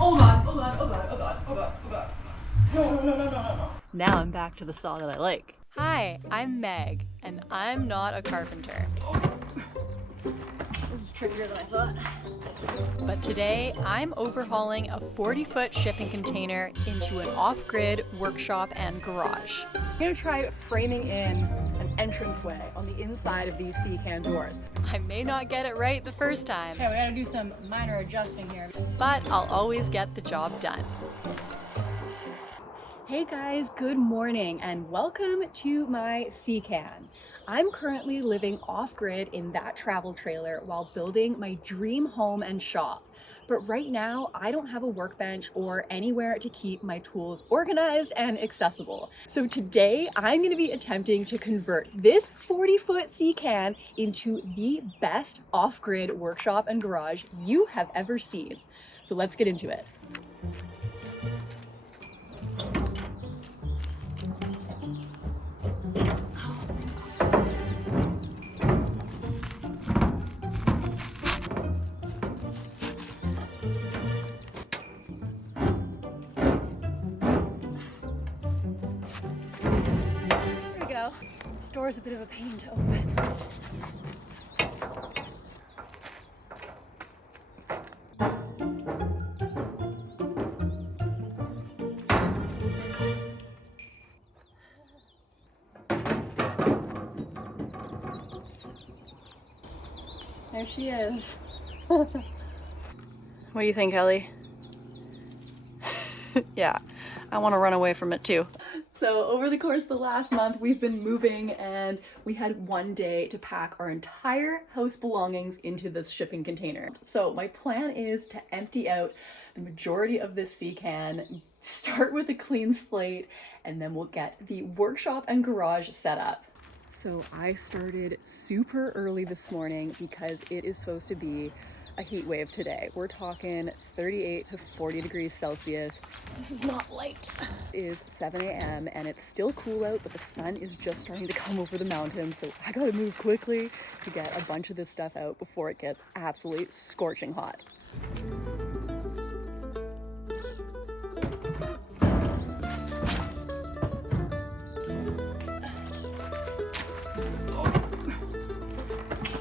Oh god, oh god, oh god, oh god, oh god, oh god. No, no, no, no, no, no, no. Now I'm back to the saw that I like. Hi, I'm Meg, and I'm not a carpenter. This is trickier than I thought. But today, I'm overhauling a 40-foot shipping container into an off-grid workshop and garage. I'm gonna try framing in an entranceway on the inside of these C-can doors. I may not get it right the first time, Okay, we gotta do some minor adjusting here. but I'll always get the job done. Hey guys, good morning and welcome to my C-can. I'm currently living off-grid in that travel trailer while building my dream home and shop. But right now, I don't have a workbench or anywhere to keep my tools organized and accessible. So today, I'm gonna be attempting to convert this 40-foot C-can into the best off-grid workshop and garage you have ever seen. So let's get into it. This door is a bit of a pain to open. There she is. What do you think, Ellie? Yeah, I want to run away from it too. So over the course of the last month, we've been moving and we had one day to pack our entire house belongings into this shipping container. So my plan is to empty out the majority of this C-can, start with a clean slate, and then we'll get the workshop and garage set up. So I started super early this morning because it is supposed to be a heat wave today. We're talking 38 to 40 degrees Celsius. This is not light. It is 7 a.m. and it's still cool out, but the sun is just starting to come over the mountains. So I gotta move quickly to get a bunch of this stuff out before it gets absolutely scorching hot.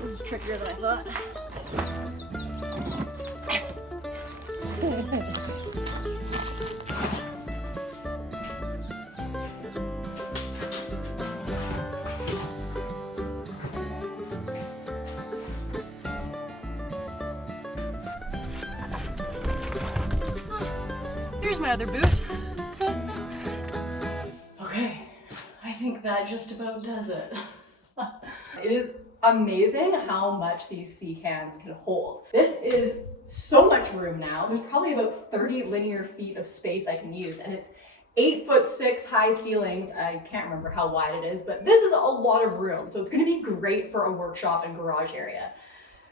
This is trickier than I thought. Here's my other boot. Okay, I think that just about does it. It is amazing how much these C-cans can hold. This is so much room now. There's probably about 30 linear feet of space I can use, and it's 8'6" high ceilings. I can't remember how wide it is, but this is a lot of room. So it's gonna be great for a workshop and garage area.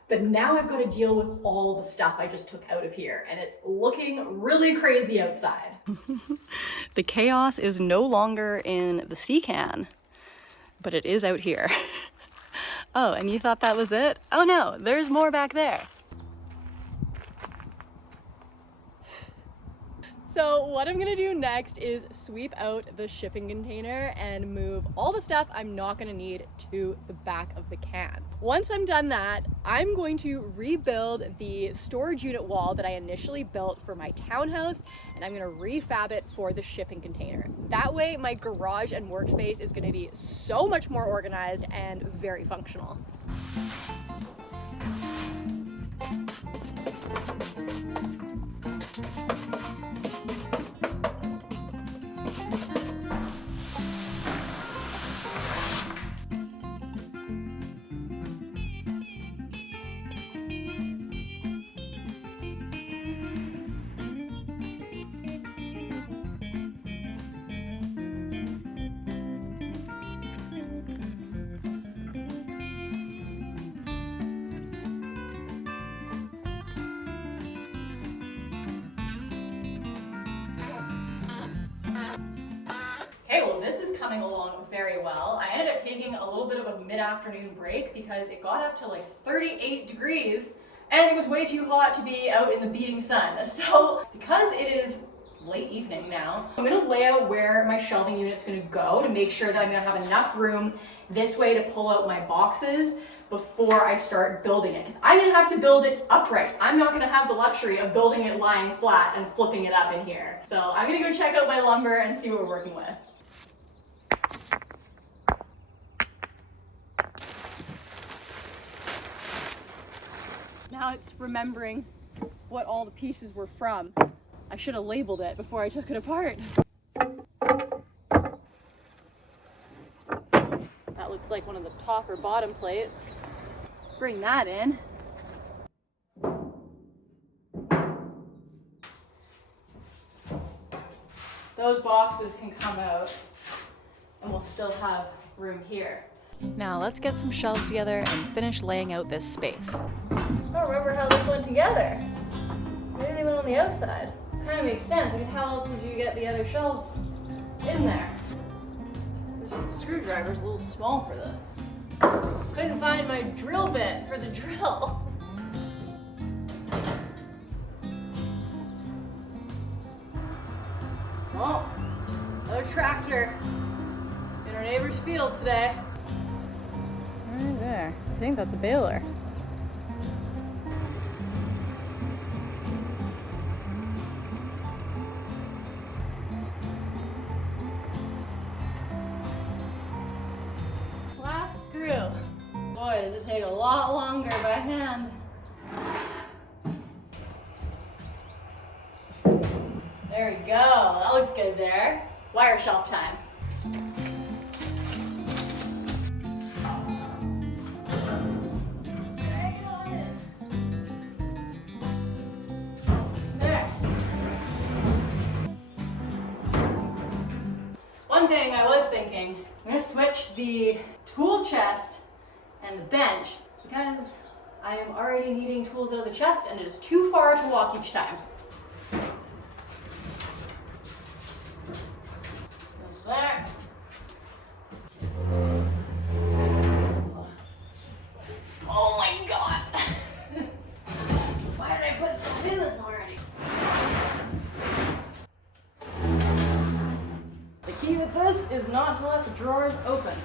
But now I've got to deal with all the stuff I just took out of here, and it's looking really crazy outside. The chaos is no longer in the C-can, but it is out here. Oh, and you thought that was it? Oh no, there's more back there. So what I'm gonna do next is sweep out the shipping container and move all the stuff I'm not gonna need to the back of the can. Once I'm done that, I'm going to rebuild the storage unit wall that I initially built for my townhouse, and I'm gonna refab it for the shipping container. That way my garage and workspace is gonna be so much more organized and very functional. Okay, well this is coming along very well. I ended up taking a little bit of a mid-afternoon break because it got up to like 38 degrees and it was way too hot to be out in the beating sun. So because it is late evening now, I'm gonna lay out where my shelving unit's gonna go to make sure that I'm gonna have enough room this way to pull out my boxes before I start building it. Because I'm gonna have to build it upright. I'm not gonna have the luxury of building it lying flat and flipping it up in here. So I'm gonna go check out my lumber and see what we're working with. Now it's remembering what all the pieces were from. I should have labeled it before I took it apart. That looks like one of the top or bottom plates. Bring that in. Those boxes can come out and we'll still have room here. Now let's get some shelves together and finish laying out this space. I don't remember how this went together. Maybe they went on the outside. Kind of makes sense, because how else would you get the other shelves in there? This screwdriver's a little small for this. Couldn't find my drill bit for the drill. Oh, another tractor in our neighbor's field today. Right there. I think that's a baler. Last screw. Boy, does it take a lot longer by hand. There we go. That looks good there. Wire shelf time. One thing I was thinking, I'm gonna switch the tool chest and the bench because I am already needing tools out of the chest and it is too far to walk each time. There's that. Oh my god! Why did I put stuff in this already? The key with this is not to let the drawers open.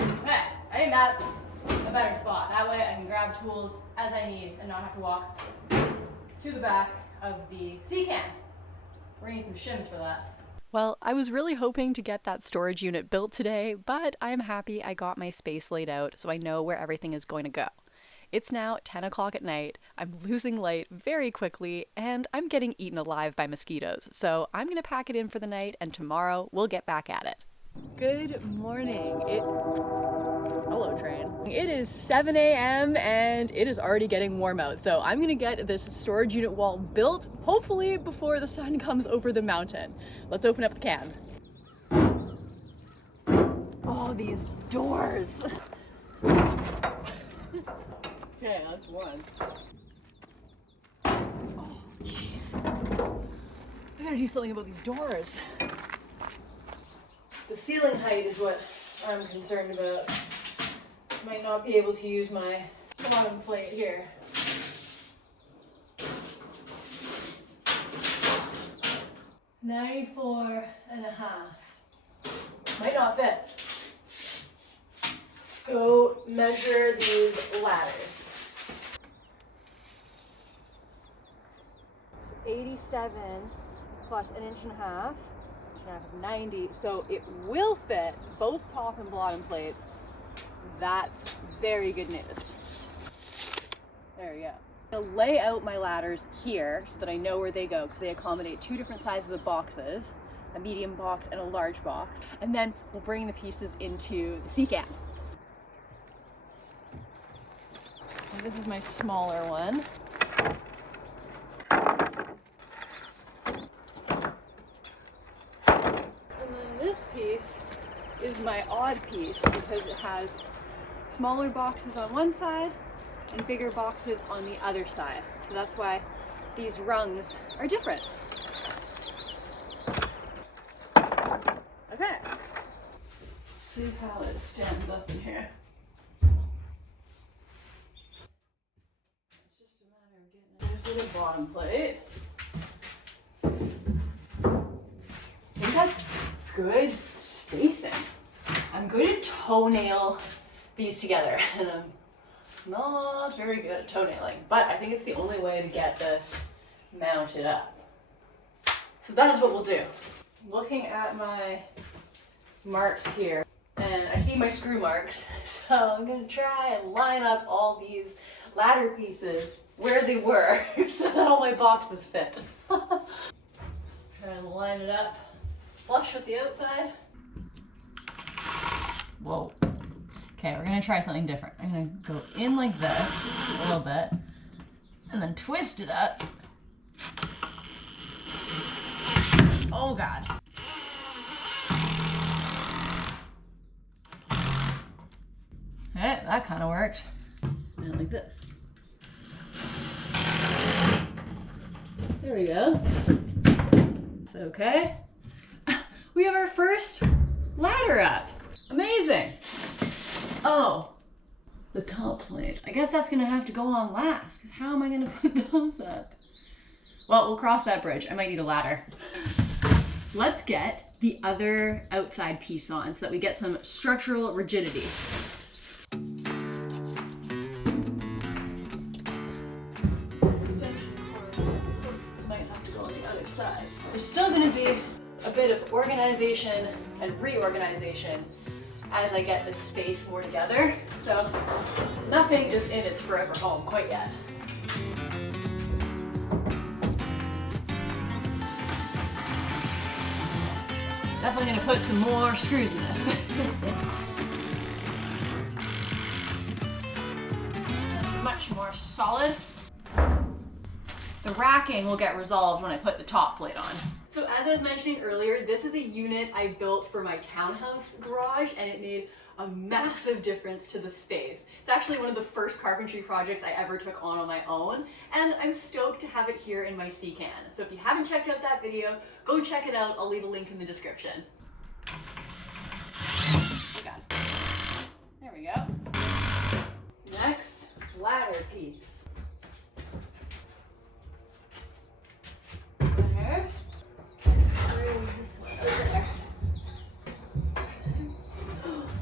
Okay, I think that's a better spot. That way I can grab tools as I need and not have to walk to the back of the sea can. We're gonna need some shims for that. Well, I was really hoping to get that storage unit built today, but I'm happy I got my space laid out so I know where everything is going to go. It's now 10 o'clock at night, I'm losing light very quickly, and I'm getting eaten alive by mosquitoes. So I'm gonna pack it in for the night and tomorrow we'll get back at it. Good morning. Hello, train. It is 7 a.m. and it is already getting warm out. So I'm gonna get this storage unit wall built, hopefully before the sun comes over the mountain. Let's open up the can. Oh, these doors. Okay, that's one. Oh, jeez. I gotta do something about these doors. The ceiling height is what I'm concerned about. Might not be able to use my bottom plate here. $94.5. Might not fit. Let's go measure these ladders. 87 plus an inch and a half. Inch and a half is 90, so it will fit both top and bottom plates. That's very good news. There we go. I'm gonna lay out my ladders here so that I know where they go because they accommodate two different sizes of boxes, a medium box and a large box, and then we'll bring the pieces into the sea can. And this is my smaller one. This piece is my odd piece because it has smaller boxes on one side and bigger boxes on the other side. So that's why these rungs are different. Okay. See how it stands up in here. for the bottom plate. I think that's good spacing. I'm good at toenail these together, and I'm not very good at toenailing, but I think it's the only way to get this mounted up. So that is what we'll do. Looking at my marks here, and I see my screw marks, so I'm gonna try and line up all these ladder pieces where they were so that all my boxes fit. Try and line it up flush with the outside. Whoa. Okay, we're gonna try something different. I'm gonna go in like this a little bit and then twist it up. Oh God. Okay, that kind of worked. And like this. There we go. It's okay. We have our first ladder up. Amazing. Oh, the top plate. I guess that's gonna have to go on last, because how am I gonna put those up? Well, we'll cross that bridge. I might need a ladder. Let's get the other outside piece on so that we get some structural rigidity. Extension cords. This might have to go on the other side. There's still gonna be a bit of organization and reorganization as I get this space more together. So nothing is in its forever home quite yet. Definitely gonna put some more screws in this. Much more solid. The racking will get resolved when I put the top plate on. So as I was mentioning earlier, this is a unit I built for my townhouse garage, and it made a massive difference to the space. It's actually one of the first carpentry projects I ever took on my own, and I'm stoked to have it here in my sea can. So if you haven't checked out that video, go check it out. I'll leave a link in the description. Oh God. There we go. Next, ladder piece. There. There.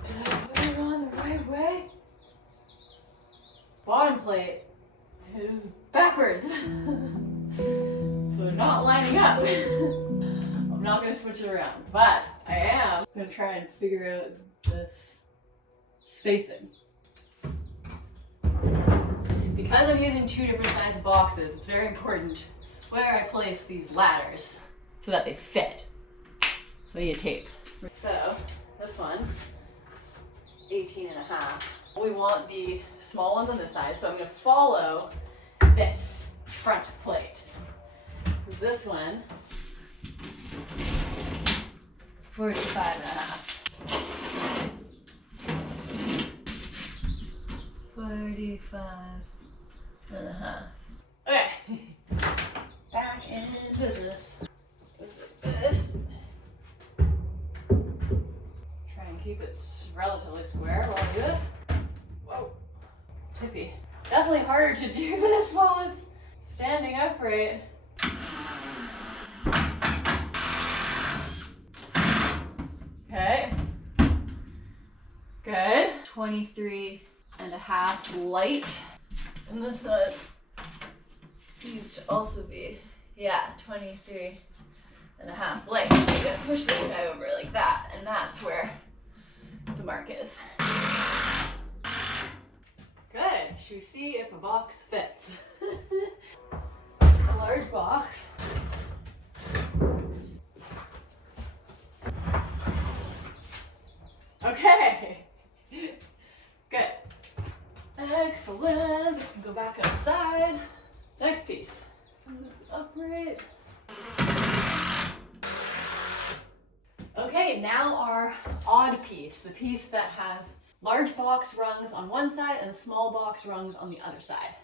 Did I put it on the right way? Bottom plate is backwards. So they're not lining up. I'm not going to switch it around, but I am going to try and figure out this spacing. Because I'm using two different size boxes, it's very important where I place these ladders so that they fit. So you tape. So this one, 18.5. We want the small ones on this side, so I'm going to follow this front plate. Because this one, 45.5. 45.5. Okay. Back in business. Is it this? Try and keep it relatively square while I do this. Whoa. Tippy. Definitely harder to do this while it's standing upright. Okay. Good. 23.5 light. And this one needs to also be, yeah, 23.5 light. So you're gonna push this guy over like that, and that's where the mark is. Good. Should we see if a box fits? A large box. Okay. Good. Excellent. This can go back outside. Next piece. This upright. Okay, now our odd piece, the piece that has large box rungs on one side and small box rungs on the other side.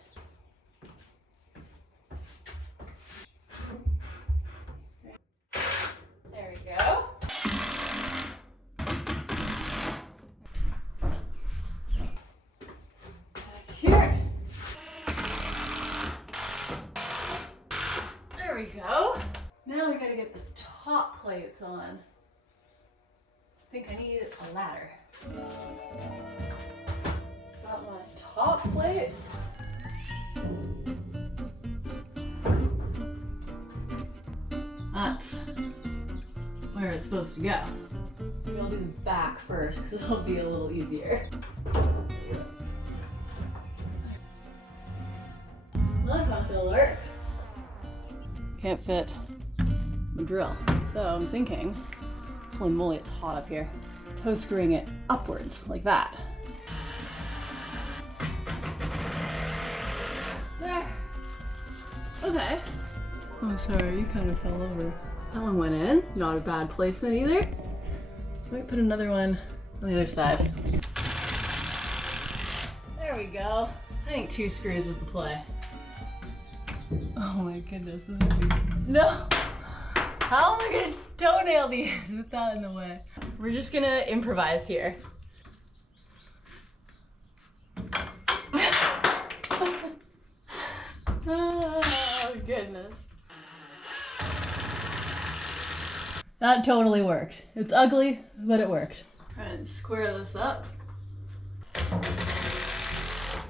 There we go. Back here. top plates on. I think I need a ladder. Got my top plate. That's where it's supposed to go. Maybe I'll do the back first because it'll be a little easier. I thought they'll work. Can't fit the drill. So I'm thinking, holy moly, it's hot up here. Toe screwing it upwards like that. There. Okay. Oh, sorry, you kind of fell over. That one went in. Not a bad placement either. Might put another one on the other side. There we go. I think 2 screws was the play. Oh my goodness, this is be... No! How am I gonna toenail these with that in the way? We're just gonna improvise here. Oh goodness. That totally worked. It's ugly, but it worked. Try and square this up.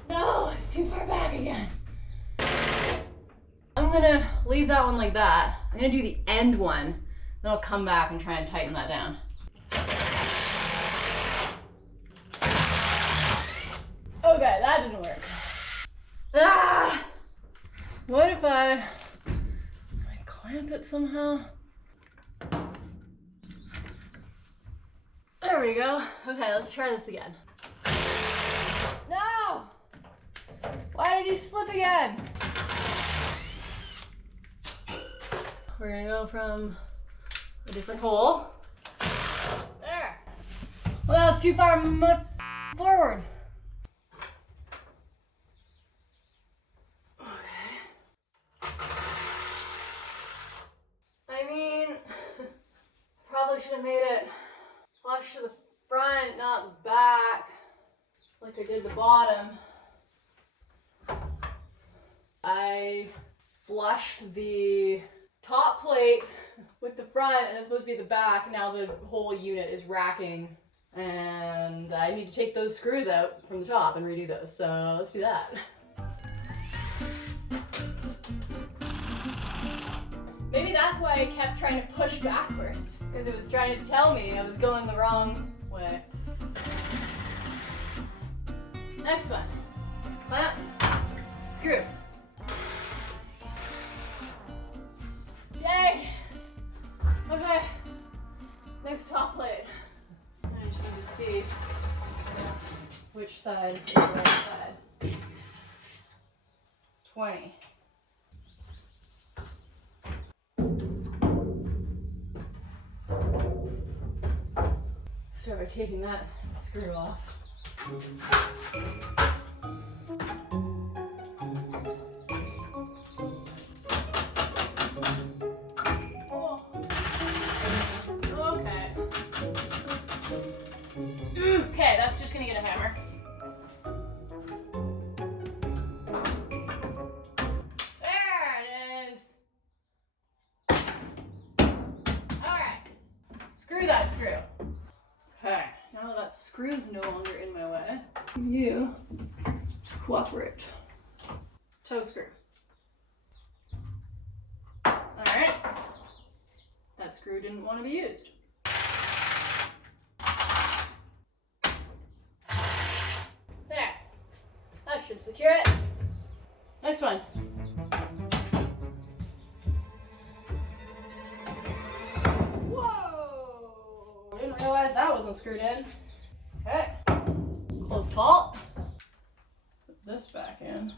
No, it's too far back again. I'm gonna leave that one like that. I'm gonna do the end one, then I'll come back and try and tighten that down. Okay, that didn't work. Ah! What if I clamp it somehow? There we go. Okay, let's try this again. No! Why did you slip again? We're gonna go from a different hole. There. Well, that was too far forward. Okay. I mean, probably should have made it flush to the front, not the back, like I did the bottom. I flushed the top plate with the front and it's supposed to be the back. Now the whole unit is racking and I need to take those screws out from the top and redo those. So let's do that. Maybe that's why I kept trying to push backwards, because it was trying to tell me I was going the wrong way. Next one. Clamp. Screw. Yay! Okay. Next top plate. I just need to see which side is the right side. 20. Start by taking that screw off. Oh. Okay. Okay, that's just gonna get a hammer. There it is. All right. Screw that screw. Okay, now that screw's no longer in my way, you cooperate. Toe screw. Alright. That screw didn't want to be used. There. That should secure it. Next one. I didn't realize that wasn't screwed in. Okay. Close vault. Put this back in.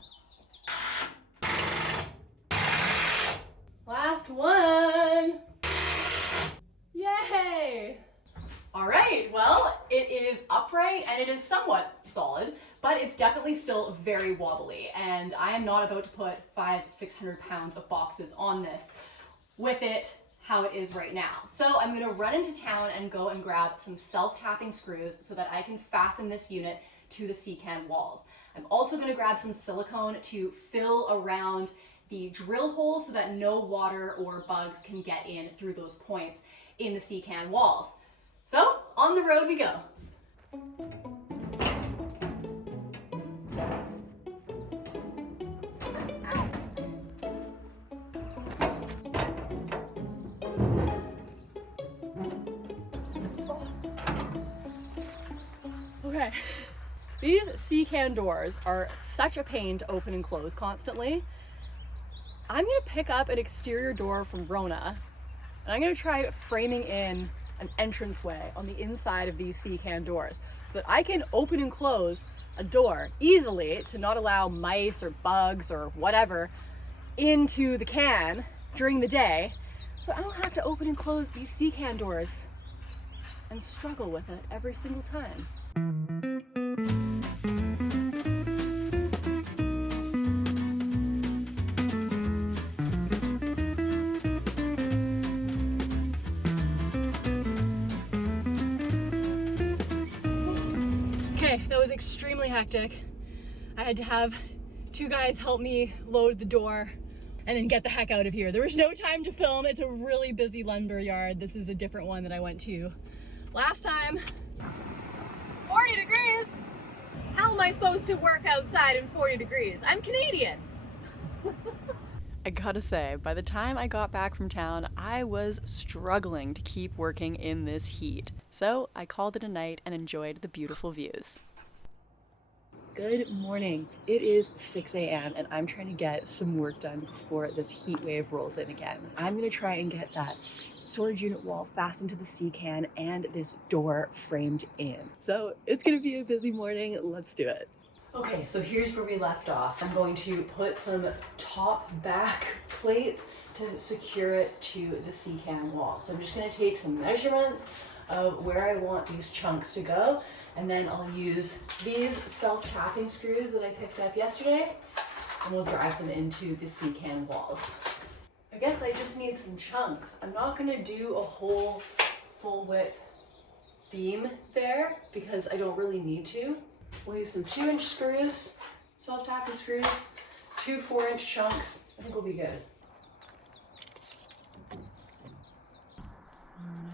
Last one. Yay! Alright, well, it is upright and it is somewhat solid, but it's definitely still very wobbly, and I am not about to put 500-600 pounds of boxes on this with it how it is right now. So I'm gonna run into town and go and grab some self-tapping screws so that I can fasten this unit to the C-can walls. I'm also gonna grab some silicone to fill around the drill holes so that no water or bugs can get in through those points in the sea can walls. So on the road we go. Okay, these sea can doors are such a pain to open and close constantly. I'm gonna pick up an exterior door from Rona, and I'm gonna try framing in an entranceway on the inside of these sea can doors so that I can open and close a door easily to not allow mice or bugs or whatever into the can during the day, so I don't have to open and close these sea can doors and struggle with it every single time. Okay, that was extremely hectic. I had to have 2 guys help me load the door and then get the heck out of here. There was no time to film. It's a really busy lumber yard. This is a different one that I went to last time. 40 degrees? How am I supposed to work outside in 40 degrees? I'm Canadian. I gotta say, by the time I got back from town, I was struggling to keep working in this heat. So I called it a night and enjoyed the beautiful views. Good morning. It is 6 a.m. and I'm trying to get some work done before this heat wave rolls in again. I'm gonna try and get that storage unit wall fastened to the sea can and this door framed in. So it's gonna be a busy morning. Let's do it. Okay, so here's where we left off. I'm going to put some top back plates to secure it to the sea can wall. So I'm just gonna take some measurements of where I want these chunks to go, and then I'll use these self-tapping screws that I picked up yesterday, and we'll drive them into the sea can walls. I guess I just need some chunks. I'm not gonna do a whole full width beam there because I don't really need to. We'll use some 2-inch screws, self-tapping screws, 2 4-inch chunks. I think we'll be good.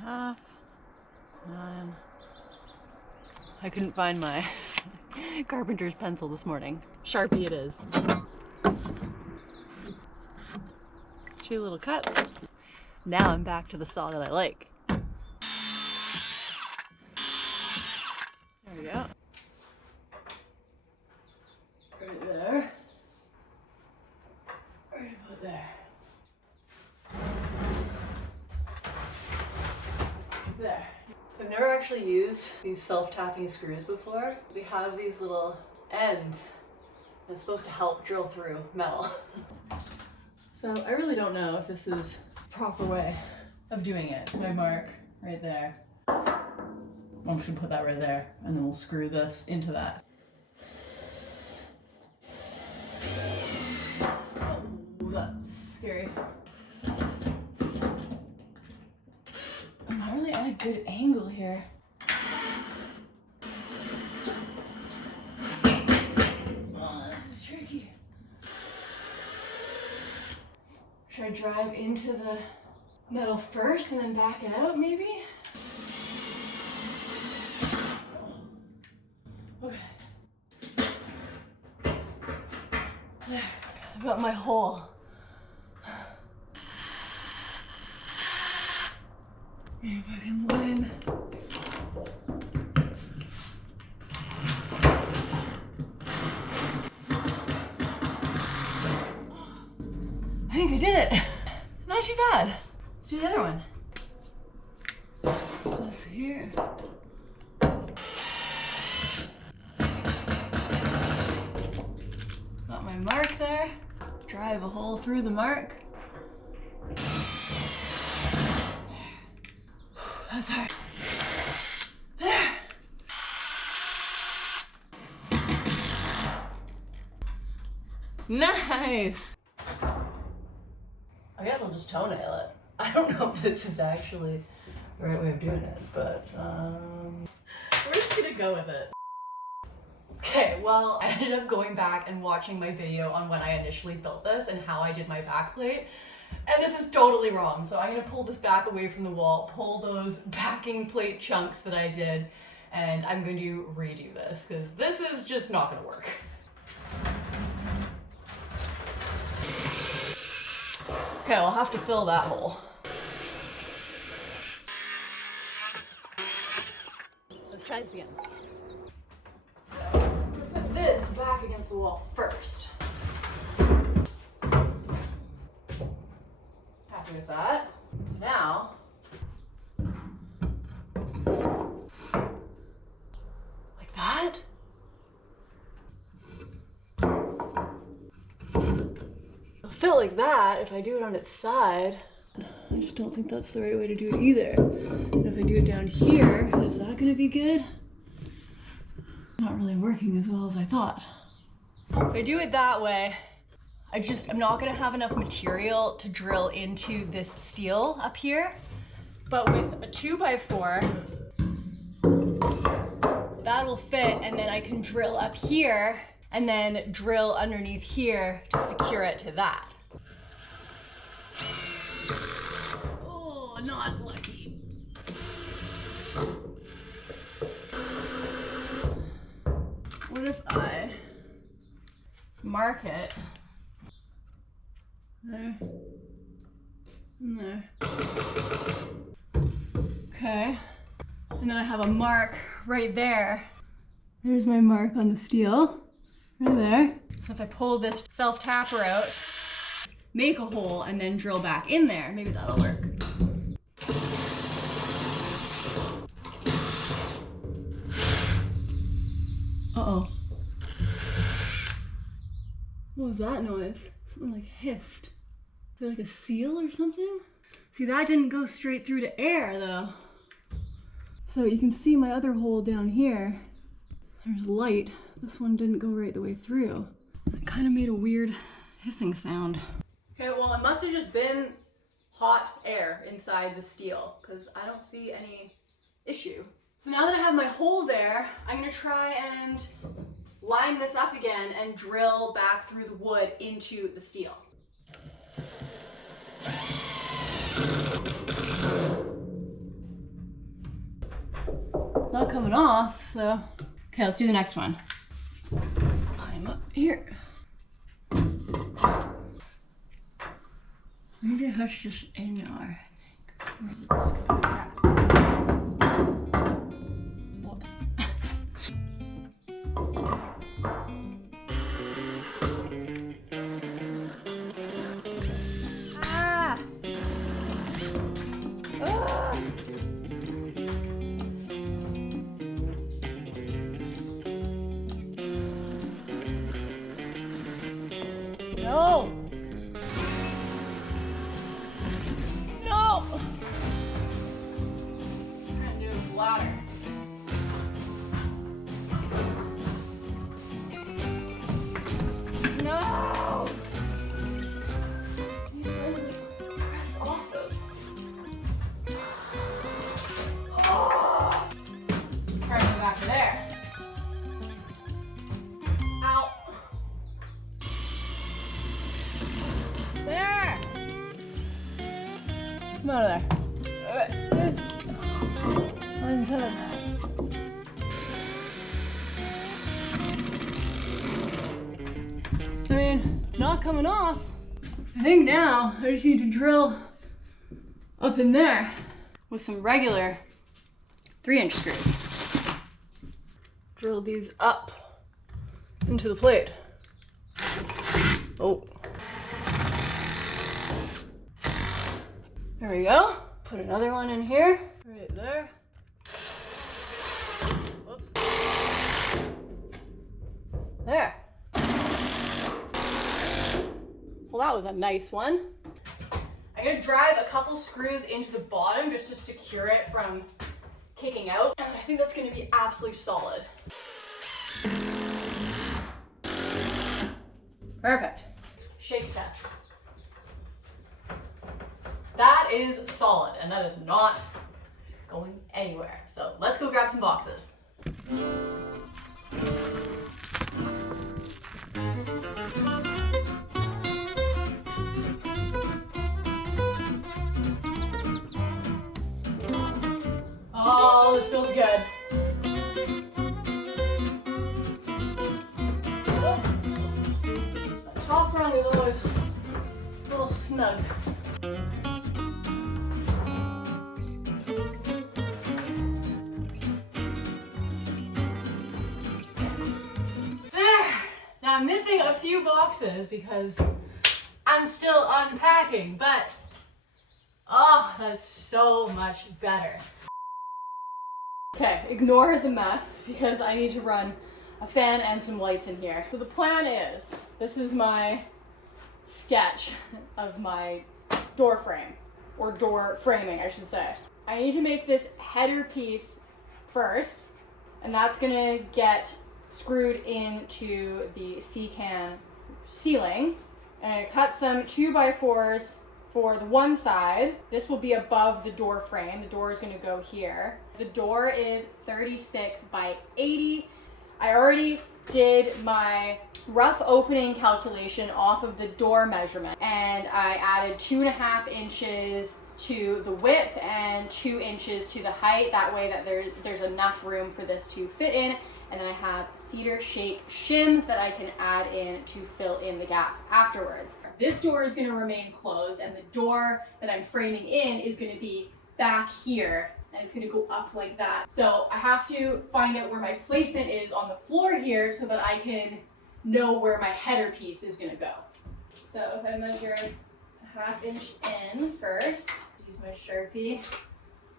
1.5, 9. I couldn't find my carpenter's pencil this morning. Sharpie it is. 2 little cuts. Now I'm back to the saw that I like. There we go. Right there. Right about there. There. I've never actually used these self-tapping screws before. We have these little ends. It's supposed to help drill through metal. So I really don't know if this is the proper way of doing it. My mark right there. I'm just gonna put that right there, and then we'll screw this into that. Oh, that's scary. I'm not really at a good angle here. Oh, this is tricky. Should I drive into the metal first and then back it out, maybe? Okay. There, I've got my hole. If I can line. I think I did it. Not too bad. Let's do the other one. This here. Got my mark there. Drive a hole through the mark. That's hard. There. Nice. I guess I'll just toenail it. I don't know if this is actually the right way of doing it, but we're just gonna go with it. Okay, well, I ended up going back and watching my video on when I initially built this and how I did my backplate. And this is totally wrong. So I'm gonna pull this back away from the wall, pull those backing plate chunks that I did, and I'm going to redo this because this is just not gonna work. Okay, I'll have to fill that hole. Let's try this again. So, I'm gonna put this back against the wall first. Happy with that. So now, like that. It'll fit like that if I do it on its side. I just don't think that's the right way to do it either. And if I do it down here, is that gonna be good? Not really working as well as I thought. If I do it that way, I'm not gonna have enough material to drill into this steel up here. But with a 2x4, that will fit, and then I can drill up here and then drill underneath here to secure it to that. Oh, not lucky. What if I mark it there and there? Okay, and then I have a mark right there. There's my mark on the steel, right there. So if I pull this self-tapper out, make a hole, and then drill back in there, maybe that'll work. Uh-oh. What was that noise? Something like hissed. Is it like a seal or something? See, that didn't go straight through to air though. So you can see my other hole down here. There's light. This one didn't go right the way through. It kind of made a weird hissing sound. Okay, well, it must have just been hot air inside the steel because I don't see any issue. So now that I have my hole there, I'm gonna try and line this up again and drill back through the wood into the steel. Not coming off, so. Okay, let's do the next one. Climb up here. Maybe hush this in our. Whoops. Ah! Ah! No! No! I'm trying to do a ladder. No! You said press off of. Oh! Try to go back to there. Ow! There! Come out of there. This. Mine's up. I mean, it's not coming off. I think now I just need to drill up in there with some regular 3-inch screws. Drill these up into the plate. Oh. There we go. Put another one in here, right there. Whoops. There. Well, that was a nice one. I'm gonna drive a couple screws into the bottom just to secure it from kicking out. And I think that's gonna be absolutely solid. Perfect. Shake test. That is solid, and that is not going anywhere. So let's go grab some boxes. good. The top rung is always a little snug. There! Now I'm missing a few boxes because I'm still unpacking, but oh, that is so much better. Okay, ignore the mess because I need to run a fan and some lights in here. So the plan is, this is my sketch of my door frame, or door framing, I should say. I need to make this header piece first, and that's gonna get screwed into the C-can ceiling. And I cut some 2x4s for the one side. This will be above the door frame. The door is gonna go here. The door is 36 by 80. I already did my rough opening calculation off of the door measurement, and I added 2.5 inches to the width and 2 inches to the height. That way that there's enough room for this to fit in. And then I have cedar shake shims that I can add in to fill in the gaps afterwards. This door is going to remain closed, and the door that I'm framing in is going to be back here, and it's going to go up like that. So I have to find out where my placement is on the floor here so that I can know where my header piece is going to go. So if I measure a 1/2 inch in first, use my Sharpie,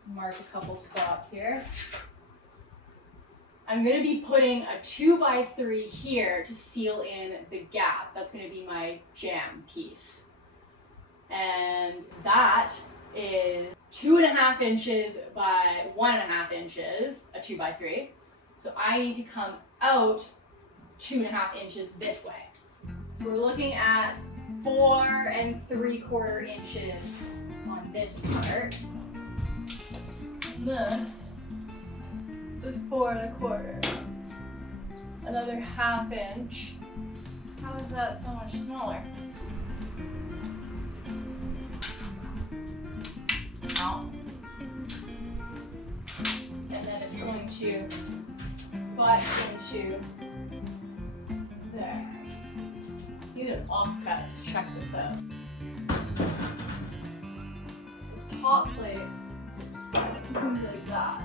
mark a couple spots here. I'm going to be putting a 2x3 here to seal in the gap. That's going to be my jam piece. And that is 2.5 inches by 1.5 inches, a 2x3. So I need to come out 2.5 inches this way. So we're looking at 4 3/4 inches on this part. And this is 4 1/4. Another 1/2 inch. How is that so much smaller? Ow. And then it's going to butt into there. Need an offcut to check this out. This top plate moves like that.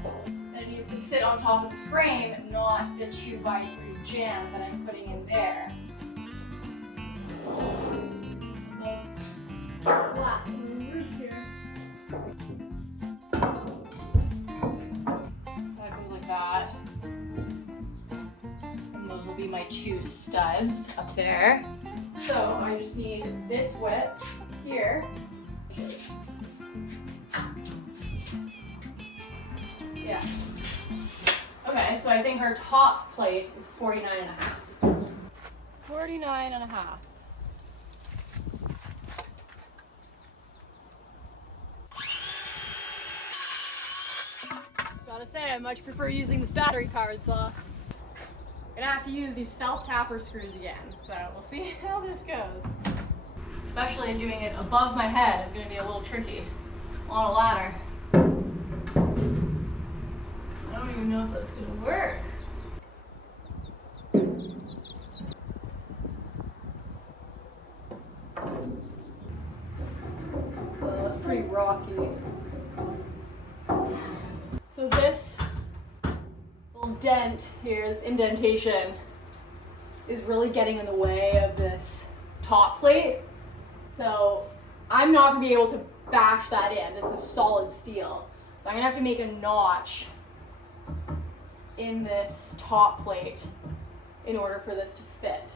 It needs to sit on top of the frame, not the 2x3 jam that I'm putting in there. Nice flat in the roof here. That goes like that. And those will be my 2 studs up there. So I just need this width here. Yeah. Okay, so I think our top plate is 49.5. 49.5. Gotta say, I much prefer using this battery-powered saw. Gonna have to use these self-tapper screws again, so we'll see how this goes. Especially doing it above my head is gonna be a little tricky on a ladder. I don't even know if that's gonna work. Oh, that's pretty rocky. So this little dent here, this indentation, is really getting in the way of this top plate. So I'm not gonna be able to bash that in. This is solid steel. So I'm gonna have to make a notch in this top plate in order for this to fit.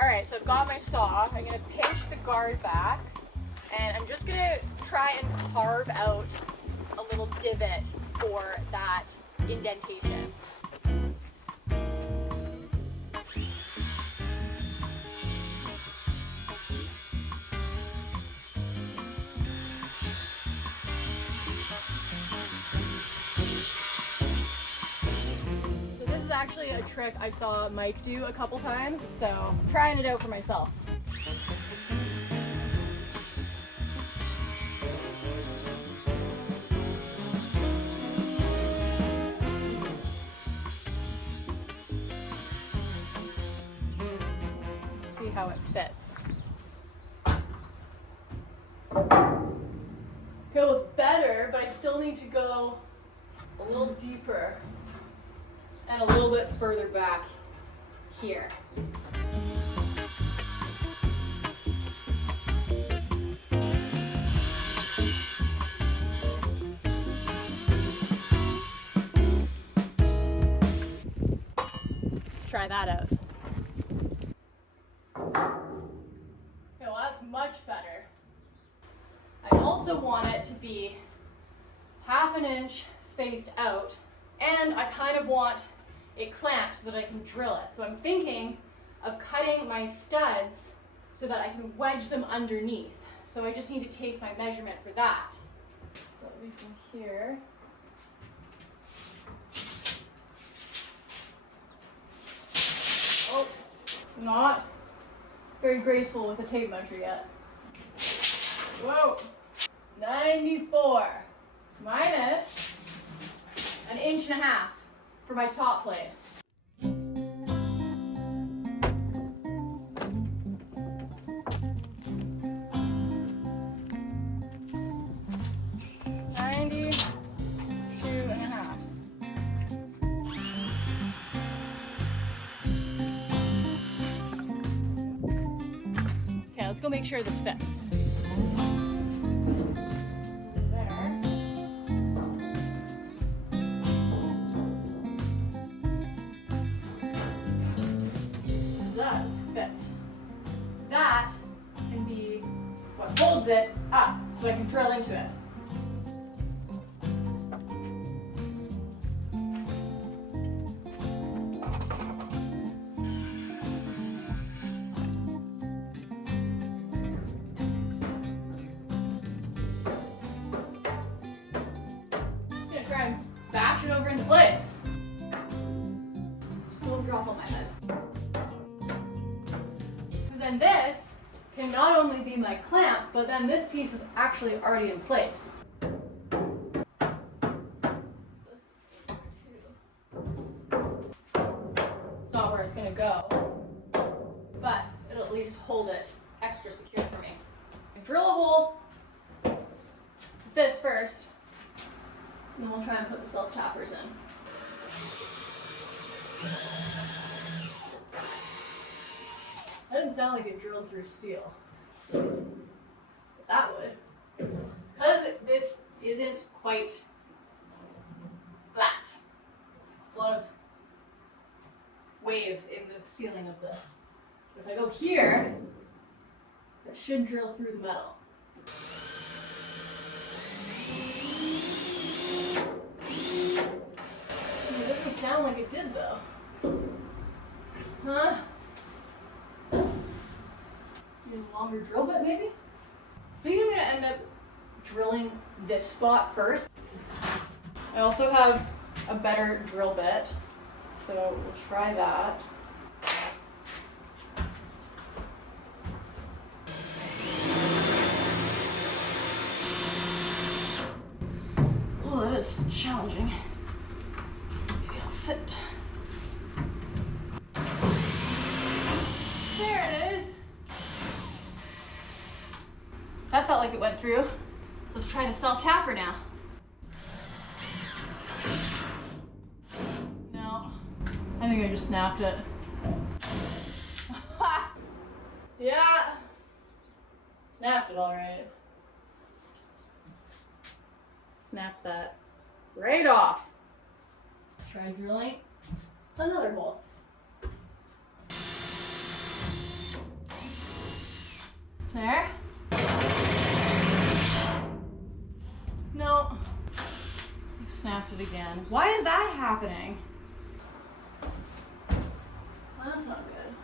All right, so I've got my saw. I'm gonna pinch the guard back, and I'm just gonna try and carve out a little divot for that indentation. Actually a trick I saw Mike do a couple times, so I'm trying it out for myself. how it fits. Okay, well, it's better, but I still need to go a little deeper and a little bit further back here. Let's try that out. Okay, well, that's much better. I also want it to be 1/2 inch spaced out, and I kind of want it clamped so that I can drill it. So I'm thinking of cutting my studs so that I can wedge them underneath. So I just need to take my measurement for that. So let me from here. Oh, not very graceful with a tape measure yet. Whoa, 94 minus 1.5 inches for my top plate. Okay, let's go make sure this fits. There. Does fit. That can be what holds it up so I can drill into it. Try and bash it over into place. Just a little drop on my head. And then this can not only be my clamp, but then this piece is actually already in place. It's not where it's going to go, but it'll at least hold it extra secure for me. Drill a hole with this first. And then we'll try and put the self-tappers in. That didn't sound like it drilled through steel. But that would. Because this isn't quite flat. There's a lot of waves in the ceiling of this. But if I go here, it should drill through the metal. It doesn't sound like it did though. Huh? Need a longer drill bit maybe? I think I'm gonna end up drilling this spot first. I also have a better drill bit, so we'll try that. Oh, that is challenging. Maybe I'll sit. There it is. That felt like it went through. So let's try the self-tapper now. No, I think I just snapped it. Yeah, snapped it all right. Snap that right off. Try drilling another hole. There. No. I snapped it again. Why is that happening? Well, that's not good.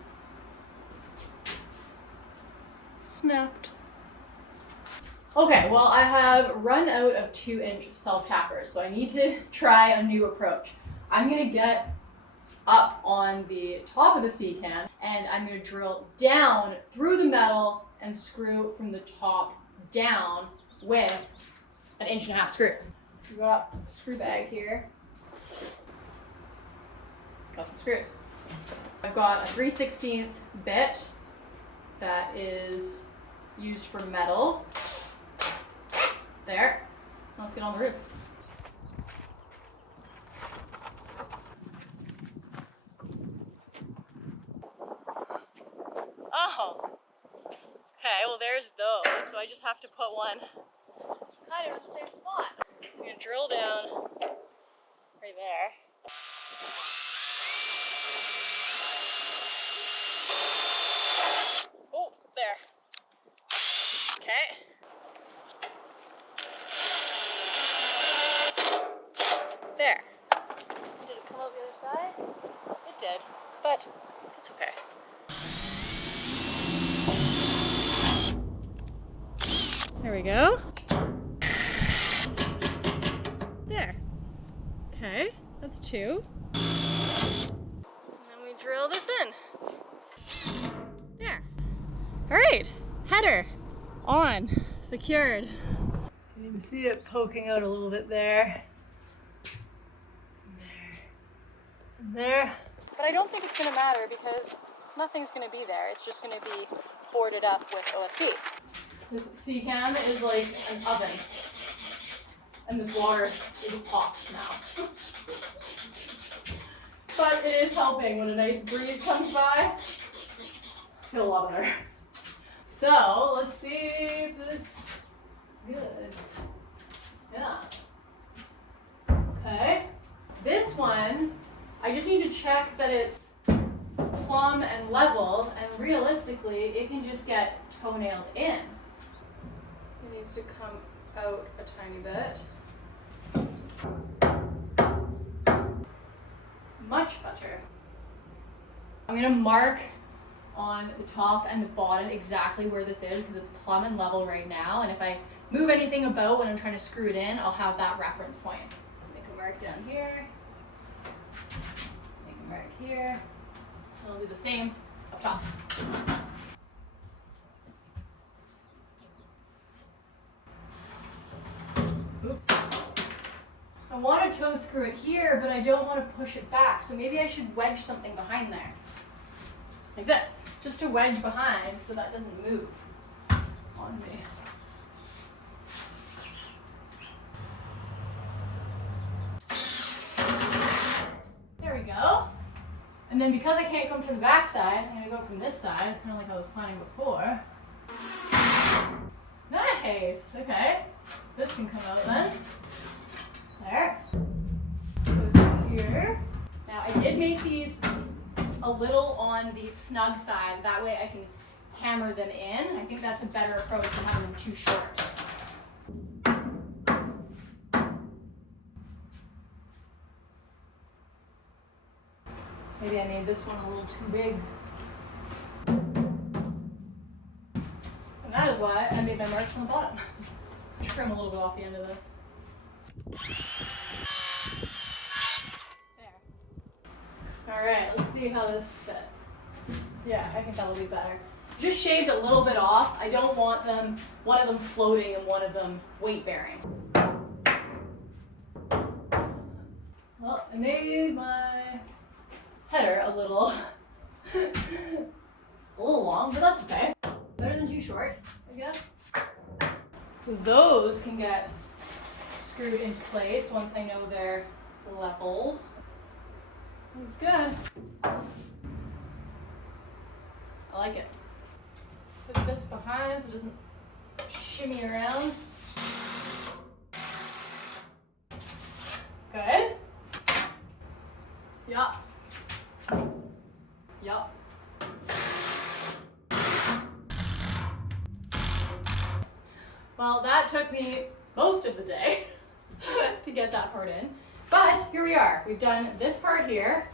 Snapped. Okay, well, I have run out of 2-inch self-tappers, so I need to try a new approach. I'm gonna get up on the top of the C-can, and I'm gonna drill down through the metal and screw from the top down with 1.5 inch screw. We've got a screw bag here. Got some screws. I've got a 3/16 bit used for metal. There. Let's get on the roof. Oh. Okay, well there's those. So I just have to put one kind of in the same spot. I'm gonna drill down right there. Oh, there. Okay. There. Did it come out the other side? It did, but it's okay. There we go. There. Okay, that's two. And then we drill this in. There. All right, header on, secured. You can see it poking out a little bit there. And there. But I don't think it's gonna matter because nothing's gonna be there. It's just gonna be boarded up with OSB. This sea can is like an oven. And this water is a pot now. But it is helping when a nice breeze comes by. I feel a lot better. So let's see if this is good. Yeah. Okay. This one, I just need to check that it's plumb and level, and realistically, it can just get toe-nailed in. It needs to come out a tiny bit. Much better. I'm gonna mark on the top and the bottom exactly where this is because it's plumb and level right now, and if I move anything about when I'm trying to screw it in, I'll have that reference point. Make a mark down here. Make a mark here. And I'll do the same up top. Oops. I want to toe screw it here, but I don't want to push it back. So maybe I should wedge something behind there. Like this. Just to wedge behind so that doesn't move on me. There we go. And then because I can't come to the back side, I'm going to go from this side, kind of like I was planning before. Nice. Okay. This can come out then. There. Go here. Now I did make these a little on the snug side. That way I can hammer them in. I think that's a better approach than having them too short. Maybe I made this one a little too big. And that is why I made my marks on the bottom. Trim a little bit off the end of this. There. Alright, let's see how this fits. Yeah, I think that'll be better. Just shaved a little bit off. I don't want them, one of them floating and one of them weight bearing. Well, I made my header a little long, but that's okay. Better than too short, I guess. So those can get screwed into place once I know they're level. It's good. I like it. Put this behind so it doesn't shimmy around. Good. Yup. Yup. Well, that took me most of the day to get that part in. But here we are. We've done this part here,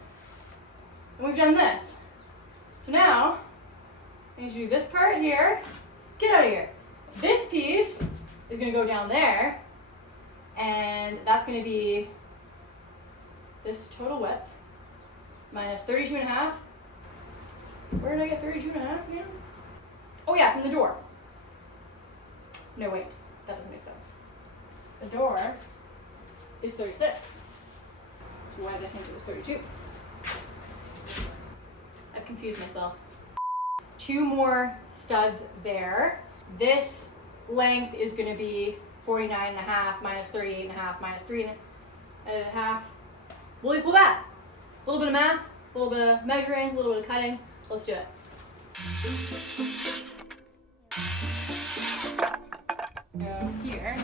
and we've done this. So now, I need to do this part here. Get out of here. This piece is going to go down there, and that's going to be this total width minus 32.5. Where did I get 32.5 again? Oh yeah, from the door. No, wait, that doesn't make sense. The door is 36. So why did I think it was 32? I've confused myself. 2 more studs there. This length is going to be 49.5 minus 38.5 minus 3.5 will equal that. A little bit of math, a little bit of measuring, a little bit of cutting. Let's do it. Go here.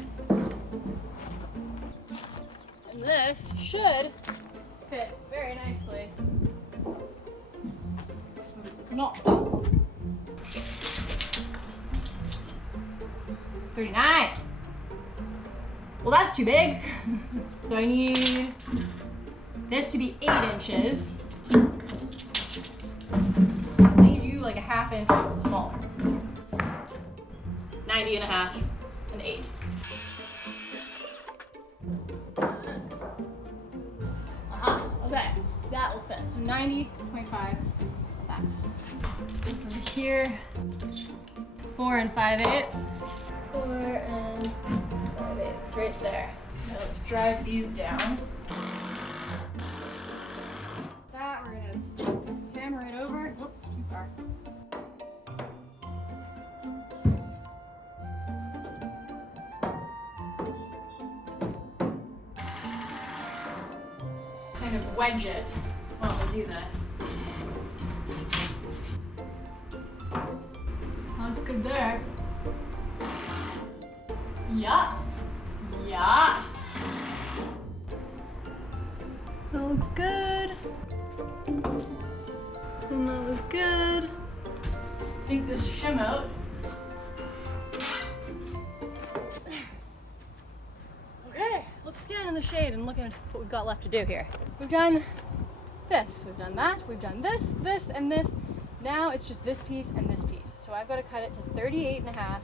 And this should fit very nicely. It's not. 39. Well, that's too big. So I need this to be 8 inches. I need you like a half inch smaller. 90.5 and 8. Okay, that will fit. So 90.5 that. So from here, 4 and 5/8. 4 and 5/8 right there. Now let's drive these down. That we're gonna hammer it over. Whoops, too far. Kind of wedge it while we do this. Looks good there. Yeah. Yeah. That looks good. And that looks good. Take this shim out. Okay, let's stand in the shade and look at what we've got left to do here. We've done this, we've done that, we've done this, this, and this. Now it's just this piece and this piece. So I've got to cut it to 38.5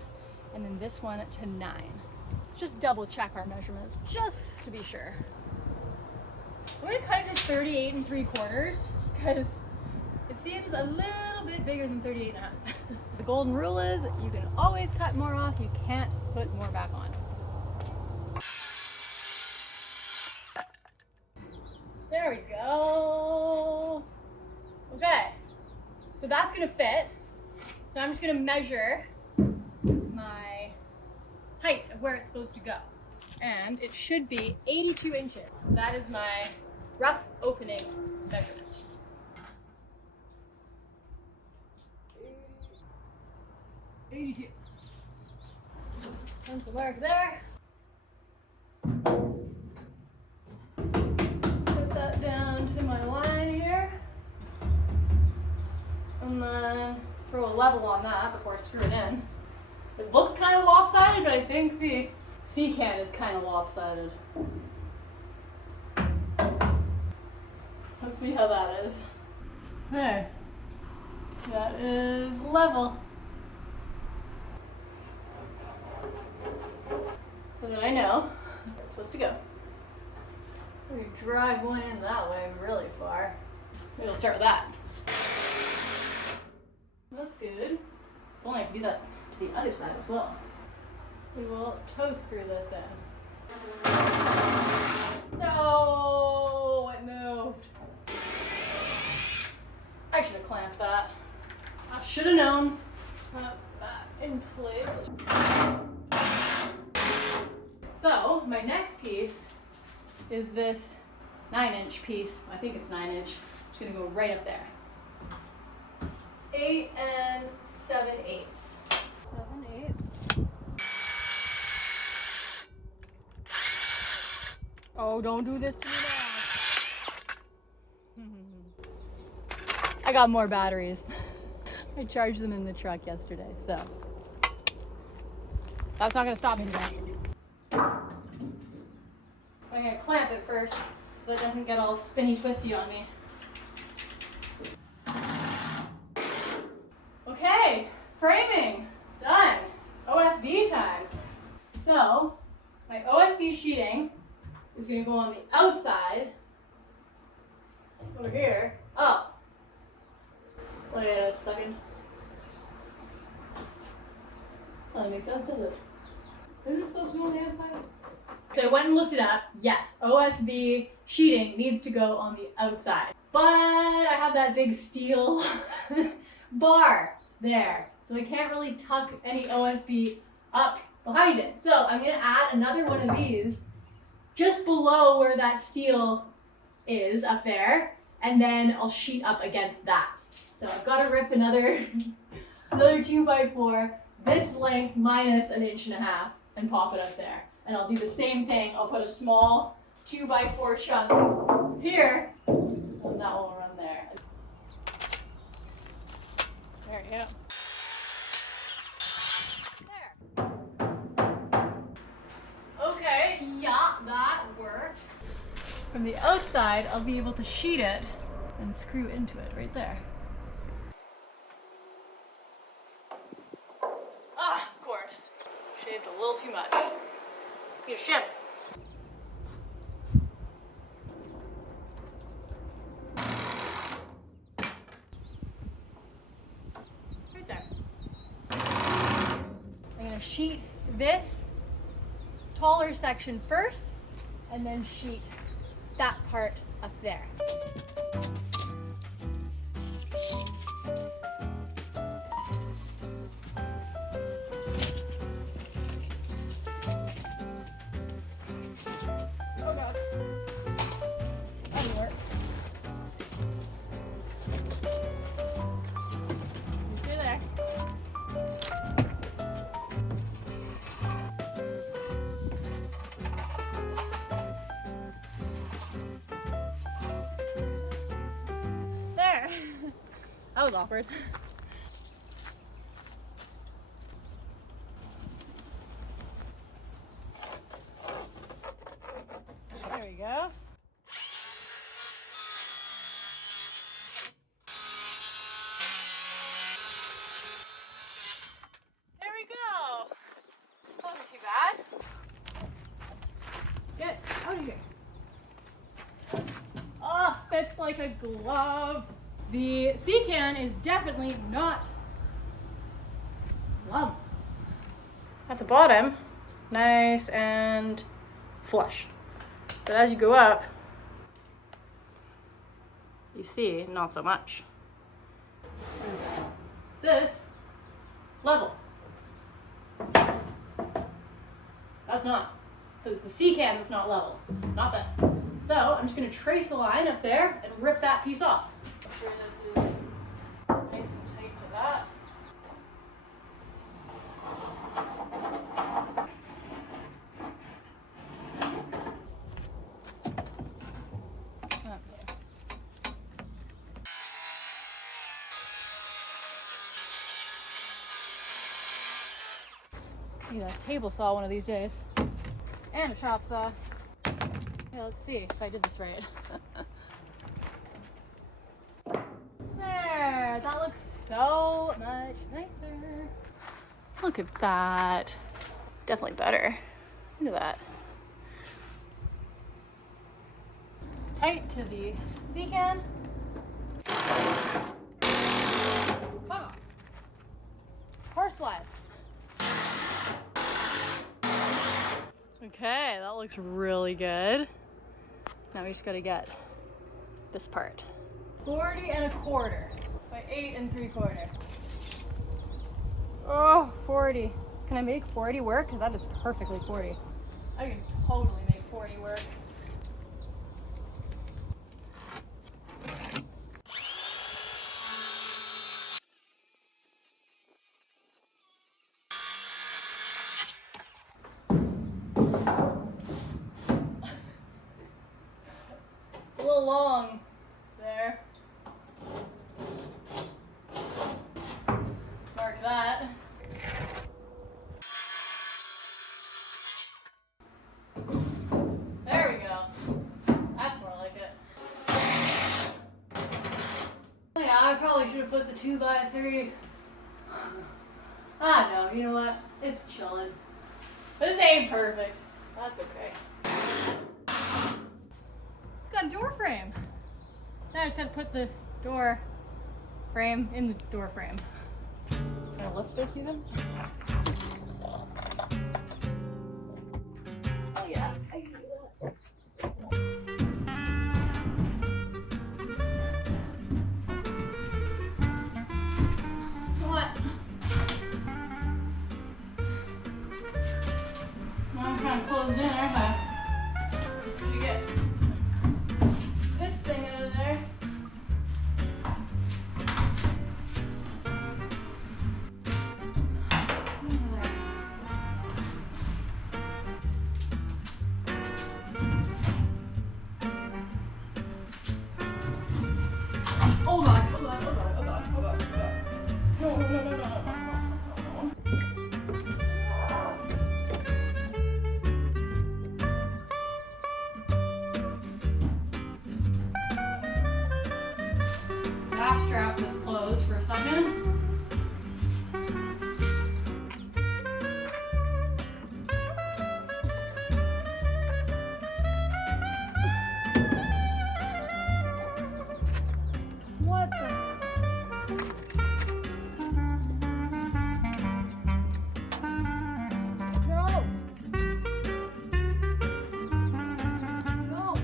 and then this one to 9. Let's just double check our measurements just to be sure. I'm going to cut it to 38 3/4 because it seems a little bit bigger than 38.5. The golden rule is you can always cut more off, you can't put more back on. There we go. Okay, so that's gonna fit. So I'm just gonna measure my height of where it's supposed to go. And it should be 82 inches. That is my rough opening measurement. 82. Tons of work there. Put that down to my line here. And then throw a level on that before I screw it in. It looks kind of lopsided, but I think the C-can is kind of lopsided. Let's see how that is. Okay. That is level. So that I know where it's supposed to go. We're gonna drive one in that way really far. Maybe we'll start with that. That's good. If only I could do that to the other side as well. We will toe screw this in. No, it moved. I should have clamped that. I should have known. Put that in place. So my next piece is this 9-inch piece. I think it's 9-inch. It's gonna go right up there. 8 and 7/8. 7/8. Oh, don't do this to me now. I got more batteries. I charged them in the truck yesterday, so that's not gonna stop me today. I'm gonna clamp it first so that it doesn't get all spinny twisty on me. Okay, framing, done. OSB time. So, my OSB sheeting is gonna go on the outside, over here. Oh, wait a second. Oh, that makes sense, does it? Isn't it supposed to go on the outside? So I went and looked it up. Yes, OSB sheeting needs to go on the outside. But I have that big steel bar there. so I can't really tuck any OSB up behind it. So I'm gonna add another one of these just below where that steel is up there, and then I'll sheet up against that. So I've got to rip another 2x4 this length minus 1.5 inches and pop it up there. And I'll do the same thing. I'll put a small 2x4 chunk here, and that will run there. There you go. There. Okay, yeah, that worked. From the outside, I'll be able to sheet it and screw into it right there. Ah, of course. Shaved a little too much. Need a shim. Right there. I'm gonna sheet this taller section first, and then sheet that part up there. Oh god. That'll work. Stay there. There. That was awkward. There we go. There we go. Wasn't too bad. Get out of here. Oh, fits like a glove. The sea can is definitely not lump. At the bottom, nice and flush. But as you go up, you see not so much. This, level. That's not. So it's the sea can that's not level, not this. So I'm just gonna trace a line up there and rip that piece off. Make sure this is nice and tight to that. Okay. Need a table saw one of these days. And a chop saw. Yeah, let's see if I did this right. There, that looks so much nicer. Look at that. Definitely better. Look at that. Tight to the sea can. Oh. Horseflies. Okay, that looks really good. Now we just gotta get this part. 40 1/4 by 8 3/4. Oh, 40. Can I make 40 work? Because that is perfectly 40. I can totally make 40 work. A little long there. Mark that. There we go. That's more like it. Yeah, I probably should have put the 2x3. Ah, no, you know what? It's chilling. This ain't perfect. That's okay. Got a door frame. Now I just gotta put the door frame in the door frame. Can I lift this even? Oh yeah, I can do that. What? kind of closed in, aren't I? Need to get this thing out of there. Hold on. No. That strap is closed for a second. What the? No. No.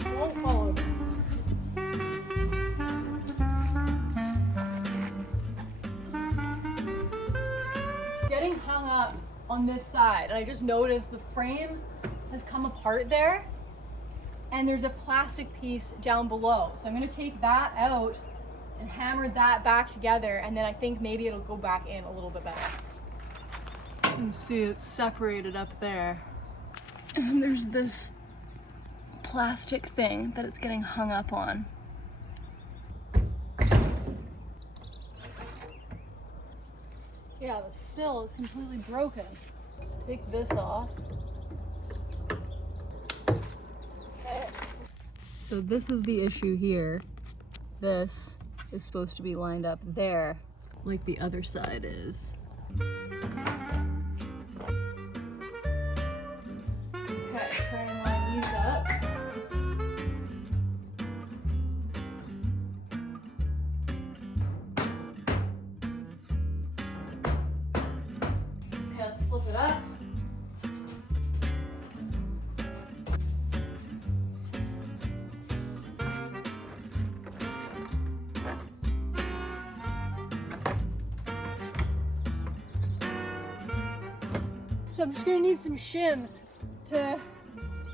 Don't follow me. Getting hung up on this side, and I just noticed the frame has come apart there, and there's a plastic piece down below. So I'm gonna take that out and hammer that back together, and then I think maybe it'll go back in a little bit better. You can see it's separated up there. And then there's this plastic thing that it's getting hung up on. Yeah, the sill is completely broken. Take this off. Okay. So this is the issue here. This is supposed to be lined up there, like the other side is. Okay, try and line these up. Okay, let's flip it up. So I'm just gonna need some shims to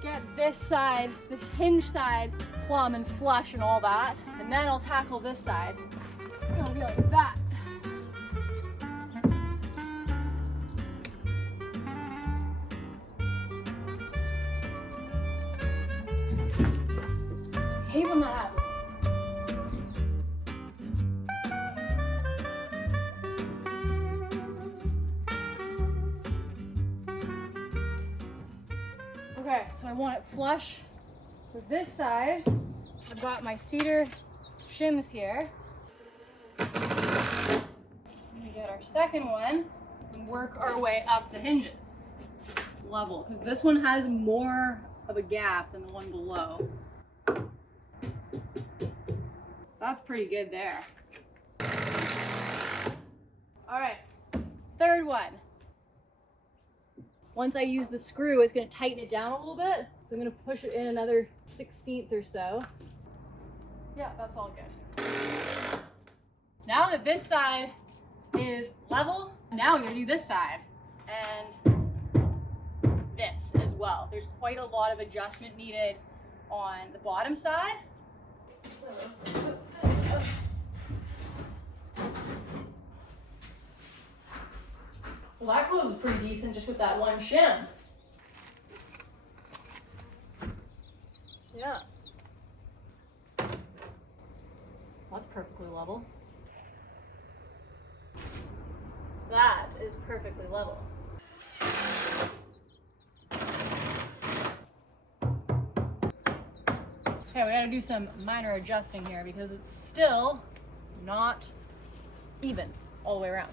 get this side, this hinge side, plumb and flush and all that. And then I'll tackle this side. It'll be like that. I hate when that happens. Okay, so I want it flush with this side. I've got my cedar shims here. I'm gonna get our second one and work our way up the hinges. Level, because this one has more of a gap than the one below. That's pretty good there. All right, third one. Once I use the screw, it's going to tighten it down a little bit. So I'm going to push it in another 1/16 or so. Yeah, that's all good. Now that this side is level, now I'm going to do this side and this as well. There's quite a lot of adjustment needed on the bottom side. So put this up. Well, that closes pretty decent just with that one shim. Yeah. That's perfectly level. That is perfectly level. Okay, we gotta do some minor adjusting here because it's still not even all the way around.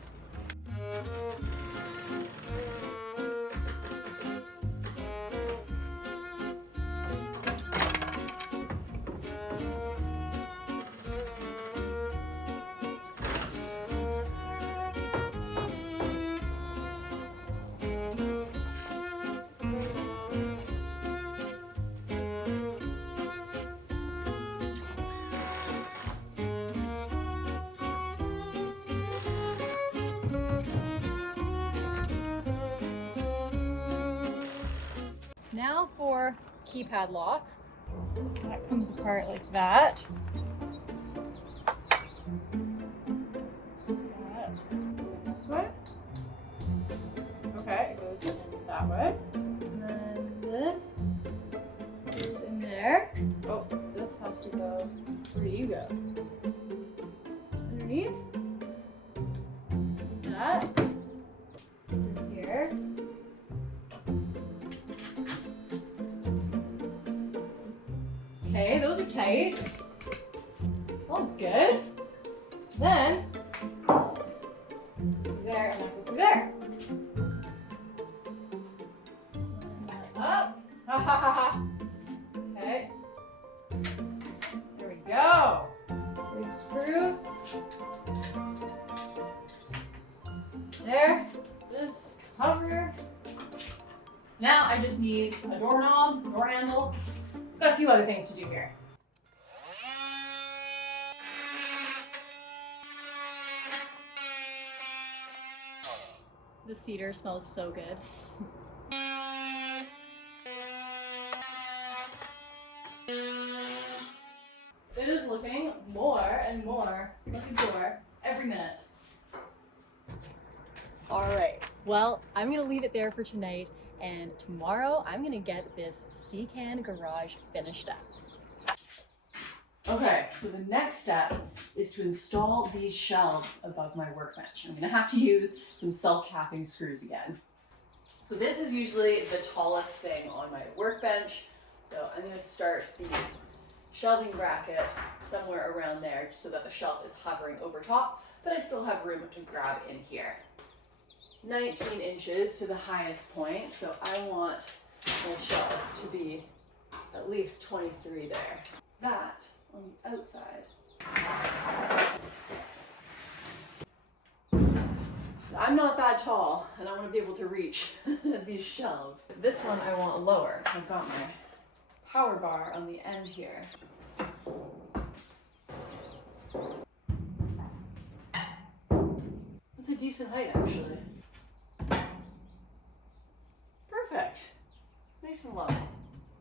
keypad lock. That comes apart like that. So that goes this way. Okay, it goes in that way. And then this goes in there. Oh, this has to go where you go. Underneath. That. Through here. Okay, those are tight. That looks good. Then, goes through there and that goes through there. Line that up. Ha ha ha ha. Okay. There we go. Big screw. There. This cover. So now I just need a doorknob, door handle. Got a few other things to do here. The cedar smells so good. It is looking more and more like a door every minute. All right, well, I'm gonna leave it there for tonight. And tomorrow I'm gonna get this C-Can garage finished up. Okay, so the next step is to install these shelves above my workbench. I'm gonna have to use some self-tapping screws again. So this is usually the tallest thing on my workbench. So I'm gonna start the shelving bracket somewhere around there so that the shelf is hovering over top, but I still have room to grab in here. 19 inches to the highest point, so I want my shelf to be at least 23 there. That on the outside. So I'm not that tall, and I want to be able to reach these shelves. This one I want lower, because I've got my power bar on the end here. That's a decent height, actually. Perfect. Nice and low.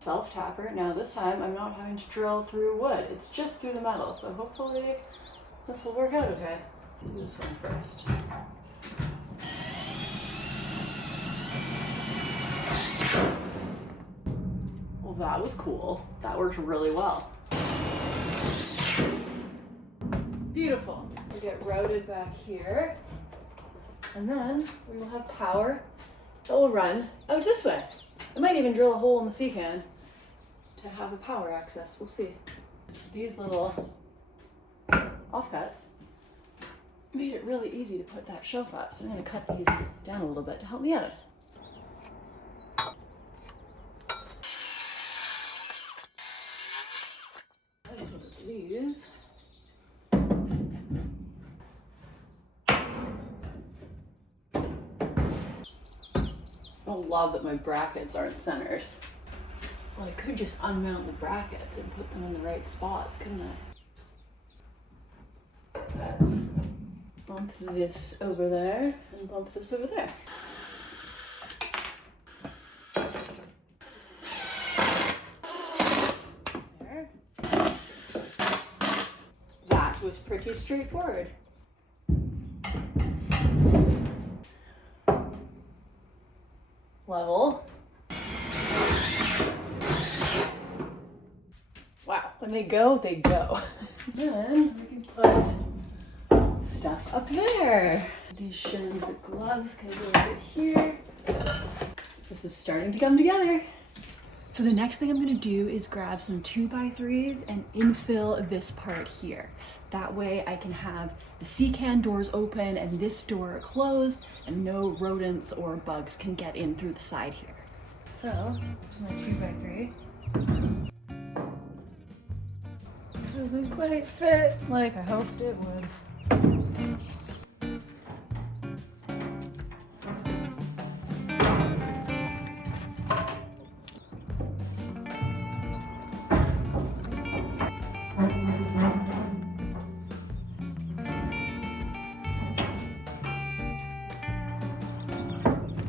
Self-tapper. Now this time I'm not having to drill through wood. It's just through the metal, so hopefully this will work out okay. Do this one first. Well, that was cool. That worked really well. Beautiful. We get routed back here, and then we will have power that will run out this way. I might even drill a hole in the C-Can to have a power access. We'll see. These little offcuts made it really easy to put that shelf up, so I'm going to cut these down a little bit to help me out. These. I love that my brackets aren't centered. Well, I could just unmount the brackets and put them in the right spots, couldn't I? Bump this over there and bump this over there. There. That was pretty straightforward. Level. Wow, when they go, they go. Then we can put stuff up there. These shins, the gloves can go over here. This is starting to come together. So the next thing I'm gonna do is grab some 2x3s and infill this part here. That way I can have the C-Can doors open and this door closed, and no rodents or bugs can get in through the side here. So, here's my 2x3. Doesn't quite fit like I hoped it would.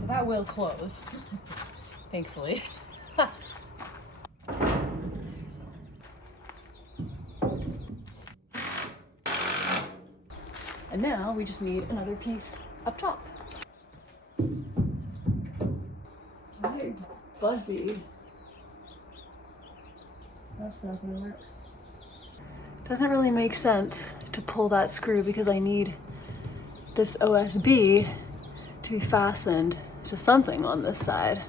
That will close, thankfully. now we just need another piece up top. Very buzzy. That's not gonna work. Doesn't really make sense to pull that screw because I need this OSB to be fastened to something on this side.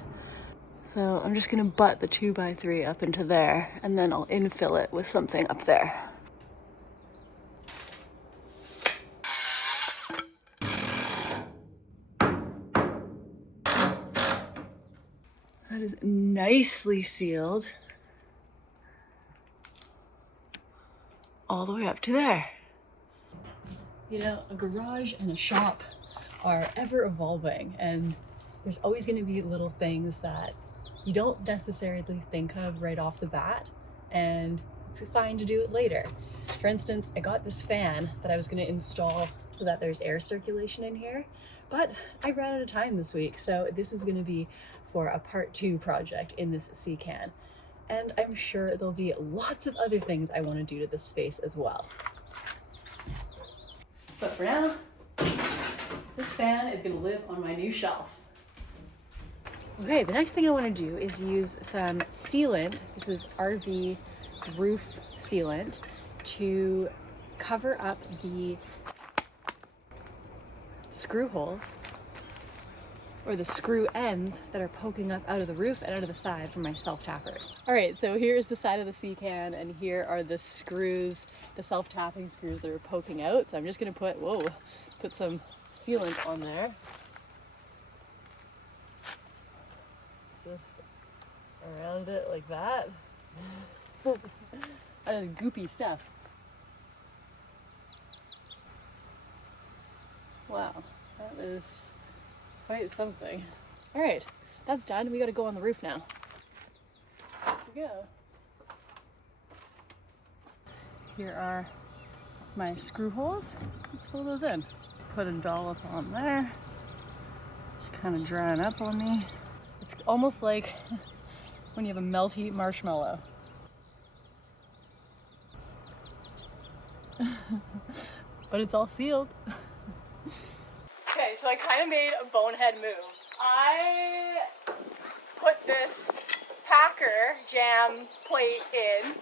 So I'm just gonna butt the 2x3 up into there and then I'll infill it with something up there. That is nicely sealed all the way up to there. You know, a garage and a shop are ever evolving, and there's always going to be little things that you don't necessarily think of right off the bat, and it's fine to do it later. For instance, I got this fan that I was going to install so that there's air circulation in here, but I ran out of time this week, so this is going to be for a part 2 project in this sea can. And I'm sure there'll be lots of other things I want to do to this space as well. But for now, this fan is going to live on my new shelf. Okay, the next thing I want to do is use some sealant. This is RV roof sealant to cover up the screw holes or the screw ends that are poking up out of the roof and out of the side from my self-tappers. All right, so here's the side of the sea can, and here are the screws, the self-tapping screws that are poking out. So I'm just gonna put some sealant on there. Just around it like that. That is goopy stuff. Wow, that is quite something. All right, that's done. We gotta go on the roof now. Here we go. Here are my screw holes. Let's fill those in. Put a dollop on there. Just kind of drying up on me. It's almost like when you have a melty marshmallow. But it's all sealed. Okay, so I kind of made a bonehead move. I put this Packer jam plate in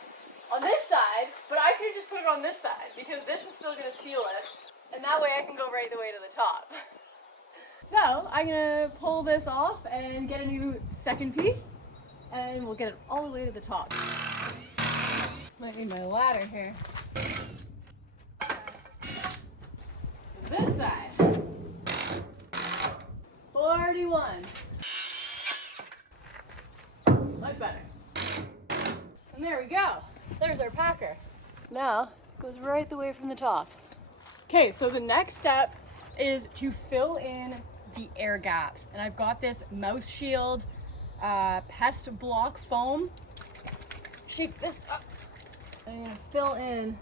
on this side, but I could just put it on this side because this is still gonna seal it, and that way I can go right the way to the top. So I'm gonna pull this off and get a new second piece, and we'll get it all the way to the top. Might need my ladder here. This side. 41. Much better. And there we go. There's our Packer. Now, it goes right the way from the top. Okay, so the next step is to fill in the air gaps. And I've got this Mouse Shield pest block foam. Shake this up. I'm gonna fill in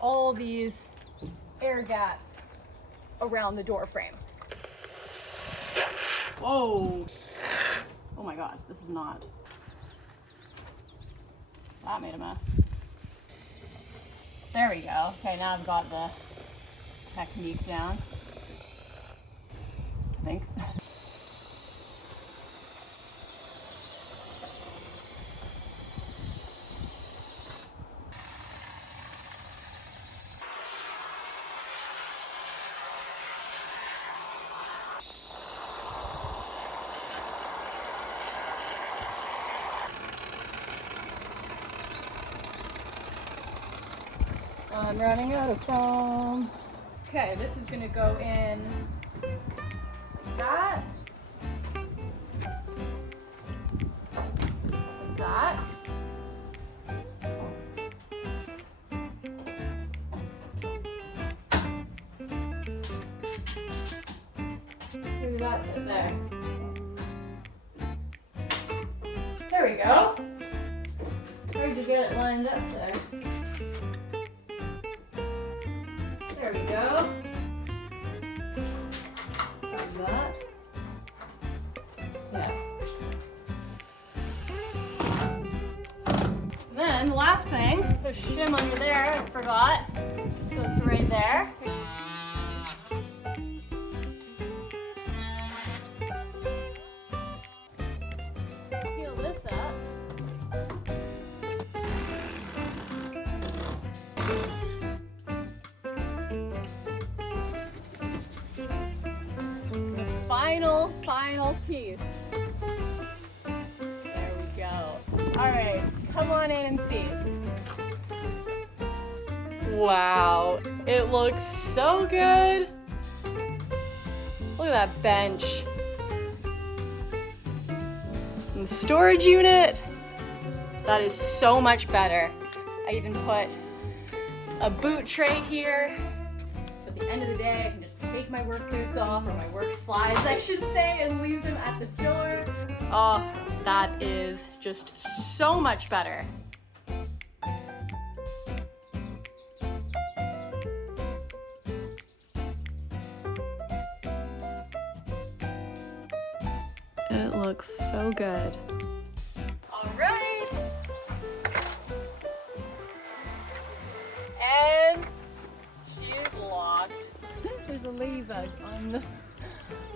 all these air gaps around the door frame. Whoa! Oh my god, this is not. That made a mess. There we go. Okay, now I've got the technique down. I think. I'm running out of foam. Okay, this is gonna go in like that. Like that. Maybe that's it there. There we go. Hard to get it lined up there. There we go. Like that. Yeah. And then the last thing, there's shim under there, I forgot. Just goes to right there. final piece. There we go. All right, come on in and see. Wow, it looks so good. Look at that bench. And the storage unit, that is so much better. I even put a boot tray here. At the end of the day, I can just take my work boots off, or my work slides, I should say, and leave them at the door. Oh, that is just so much better. It looks so good. All right. And she's locked. There's a ladybug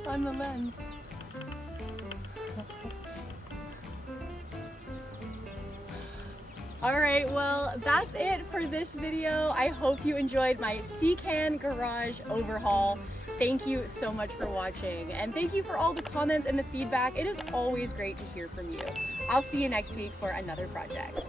on the lens. All right, well, that's it for this video. I hope you enjoyed my C-Can garage overhaul. Thank you so much for watching, and thank you for all the comments and the feedback. It is always great to hear from you. I'll see you next week for another project.